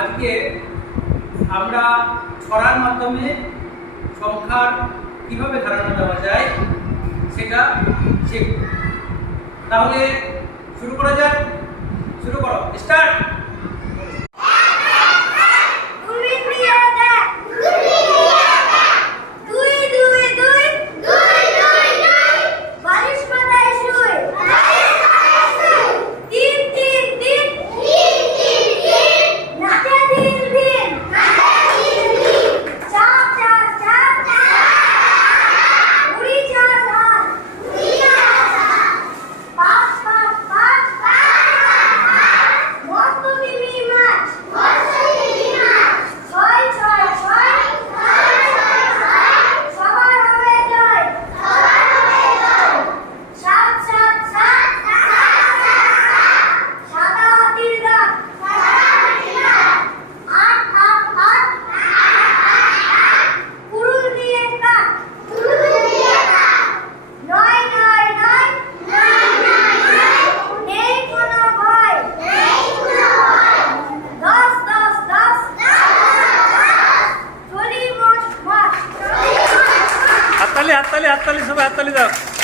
আজকে আমরা ছড়ার মাধ্যমে সংখ্যার কিভাবে ধারণা দেওয়া যায় সেটা শিখব। তাহলে শুরু করা যাক। শুরু করো, স্টার্ট। হাততালি হাততালি হাততালি, সবাই হাততালি দাও।